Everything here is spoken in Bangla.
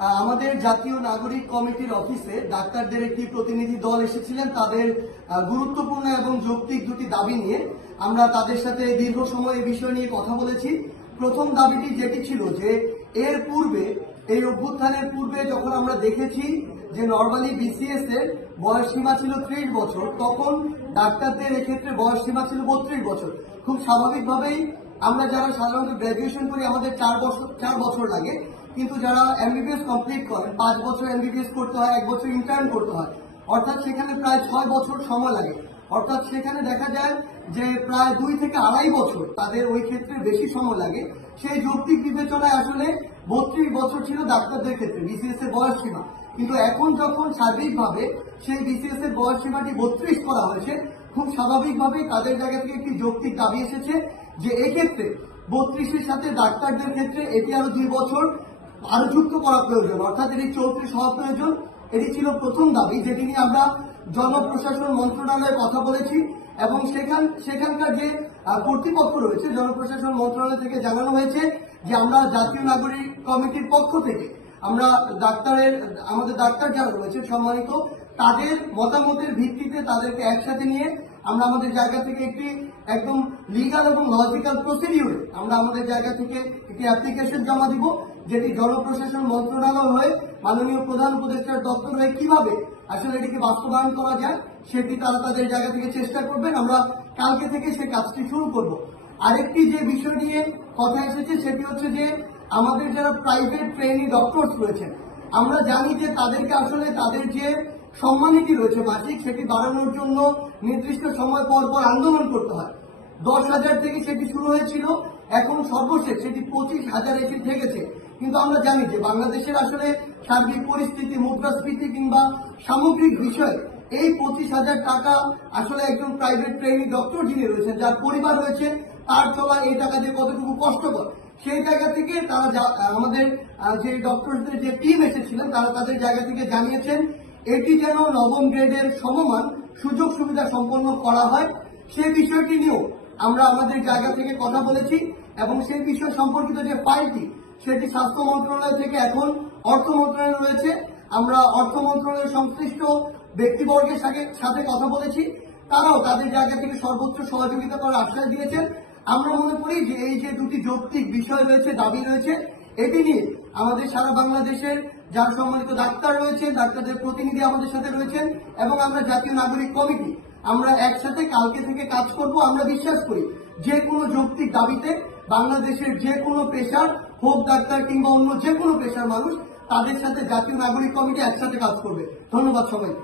আমাদের জাতীয় নাগরিক কমিটির অফিসে ডাক্তারদের একটি প্রতিনিধি দল এসেছিলেন তাদের গুরুত্বপূর্ণ এবং যৌক্তিক দুটি দাবি নিয়ে। আমরা তাদের সাথে দীর্ঘ সময় এই বিষয় নিয়ে কথা বলেছি। প্রথম দাবিটি যেটি ছিল যে এর পূর্বে, এই অভ্যুত্থানের পূর্বে যখন আমরা দেখেছি যে নর্মালি বিসিএস এর বয়স সীমা ছিল 30 বছর, তখন ডাক্তারদের এক্ষেত্রে বয়স সীমা ছিল 32 বছর। খুব স্বাভাবিকভাবেই আমরা যারা সাধারণত গ্র্যাজুয়েশন করি আমাদের 4 বছর লাগে, কিন্তু যারা এমবিবিএস কমপ্লিট করেন 5 বছর এমবিবিএস করতে হয়, 1 বছর ইন্টার্ন করতে হয়, অর্থাৎ সেখানে প্রায় 6 বছর সময় লাগে। অর্থাৎ সেখানে দেখা যায় যে প্রায় 2 থেকে 2.5 বছর তাদের ওই ক্ষেত্রে বেশি সময় লাগে। সেই যৌক্তিক বিবেচনায় আসলে 32 বছর ছিল ডাক্তারদের ক্ষেত্রে বিসিএস এর বয়স সীমা, কিন্তু এখন যখন সার্বিকভাবে সেই বিসিএস এর বয়স সীমাটি 32 করা হয়েছে, খুব স্বাভাবিকভাবেই তাদের জায়গা থেকে একটি যৌক্তিক দাবি এসেছে যে এক্ষেত্রে 32-এর সাথে ডাক্তারদের ক্ষেত্রে এটি আরো 2 বছর আরো যুক্ত করা প্রয়োজন, অর্থাৎ এটি 34 হওয়া প্রয়োজন। এটি ছিল প্রথম দাবি, যেটি নিয়ে আমরা জনপ্রশাসন মন্ত্রণালয়ে কথা বলেছি এবং সেখানকার যে কর্তৃপক্ষ রয়েছে জনপ্রশাসন মন্ত্রণালয় থেকে জানানো হয়েছে যে আমরা জাতীয় নাগরিক কমিটির পক্ষ থেকে আমরা আমাদের ডাক্তার যারা রয়েছে সম্মানিত, তাদের মতামতের ভিত্তিতে তাদেরকে একসাথে নিয়ে আমরা আমাদের জায়গা থেকে একটি একদম লিগাল এবং লজিক্যাল প্রসিডিউরে আমরা আমাদের জায়গা থেকে একটি অ্যাপ্লিকেশন জমা দিব, যেটি জনপ্রশাসন মন্ত্রণালয় হয়ে মাননীয় প্রধান উপদেষ্টার দপ্তর হয়ে কিভাবে আসলে এটিকে বাস্তবায়ন করা যায় সেটি তারা তাদের জায়গা থেকে চেষ্টা করবেন। আমরা কালকে থেকে সেই কাজটি শুরু করব। আরেকটি যে বিষয় নিয়ে কথা এসেছে সেটি হচ্ছে যে আমাদের যারা প্রাইভেট ট্রেনি ডক্টরস রয়েছেন, আমরা জানি যে তাদেরকে আসলে তাদের যে সম্মানিতি রয়েছে মাসিক, সেটি বাড়ানোর জন্য নির্দিষ্ট সময় পর পর আন্দোলন করতে হয়। 10,000 থেকে সেটি শুরু হয়েছিল, এখন সর্বশেষ সেটি 25,000 এসে ঠেকেছে। কিন্তু আমরা জানি যে বাংলাদেশের আসলে সার্বিক পরিস্থিতি, মুদ্রাস্ফীতি কিংবা সামগ্রিক বিষয় এই 25,000 টাকা আসলে একজন প্রাইভেট ট্রেনি ডক্টর যিনি রয়েছেন, যার পরিবার রয়েছে, তার চলা এই টাকা দিয়ে কতটুকু কষ্টকর, সেই জায়গা থেকে তারা আমাদের যে ডক্টরদের যে টিম এসেছিলেন তারা তাদের জায়গা থেকে জানিয়েছেন এটি যেন নবম গ্রেডের সমমান সুযোগ সুবিধা সম্পন্ন করা হয়। সেই বিষয়টি নিয়েও আমরা আমাদের জায়গা থেকে কথা বলেছি এবং সেই বিষয় সম্পর্কিত যে ফাইলটি সেটি স্বাস্থ্য মন্ত্রণালয় থেকে এখন অর্থ মন্ত্রণালয়ে রয়েছে। আমরা অর্থ মন্ত্রণালয়ের সংশ্লিষ্ট ব্যক্তিবর্গের সাথে কথা বলেছি, তারাও তাদের জায়গা থেকে সর্বোচ্চ সহযোগিতা করার আশ্বাস দিয়েছেন। আমরা মনে করি যে এই যে দুটি যৌক্তিক বিষয় রয়েছে, দাবি রয়েছে, এটি নিয়ে আমাদের সারা বাংলাদেশের যারা সম্মানিত ডাক্তার রয়েছেন, ডাক্তারদের প্রতিনিধি আমাদের সাথে রয়েছেন এবং আমরা জাতীয় নাগরিক কমিটি আমরা একসাথে কালকে থেকে কাজ করব। আমরা বিশ্বাস করি যে কোনো যৌক্তিক দাবিতে বাংলাদেশের যে কোনো পেশার হোক, ডাক্তার কিংবা অন্য যে কোনো পেশার মানুষ, তাদের সাথে জাতীয় নাগরিক কমিটি একসাথে কাজ করবে। ধন্যবাদ সবাইকে।